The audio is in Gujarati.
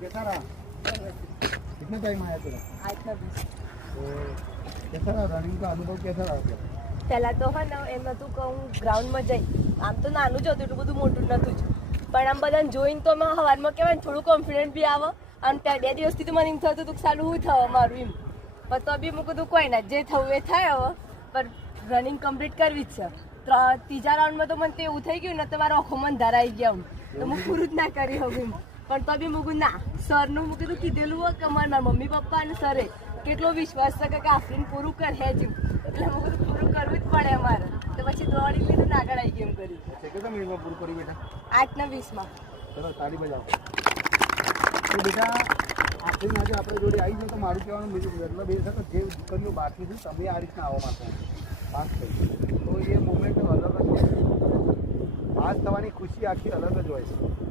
कैसा रहा? कितना टाइम आया तेरा? 8:20 तो कैसा रहा रनिंग का अनुभव कैसा रहा तेरा? પહેલાં તો હે ને એમ હતું કે હું ગ્રાઉન્ડમાં જઈ આમ તો નાનું જ હતું એટલું બધું મોટું નહોતું જ પણ આમ બધાને જોઈને તો મેં સવારમાં કહેવાય ને થોડું કોન્ફિડન્ટ બી આવે અને ત્યાં 2 દિવસથી તો મને એમ થતું હતું કે સાલું શું થવા મારું એમ પણ તો બી મેં કીધું કોઈ ના જે થવું એ થાય હવે પણ રનિંગ કમ્પ્લીટ કરવી જ છે ત્રીજા રાઉન્ડમાં તો મને તો એવું થઈ ગયું ને તો મારા આંખોમાં ધરાઈ ગયા હું તો હું પૂરું જ ના કરી શકું પણ તો બી મેં કીધું ના સરનું મેં કીધેલું હોય કે મારા મમ્મી પપ્પા અને સરે કેટલો વિશ્વાસ છે કે આફરીન પૂરું કરે જ એટલે મેં કીધું પૂરું કરવું જ પડે અમારે તો પછી દોડી લીધું આગળ આવી ગેમ કરી કેટલા મિનિટમાં પૂરું કર્યું બેટા? 8:20 ચલો તાળી બજાવો. તો બેટા આખરી આજે આપણે જોડે આવી જાય તો મારું કહેવાનું મતલબ એ છે કે જે દીકરીઓ બાકી છે તમે આ રીતના આવો મારતો પાસ થઈ તો એ મોમેન્ટ અલગ જ હોય. પાસ થવાની ખુશી આખી અલગ જ હોય છે.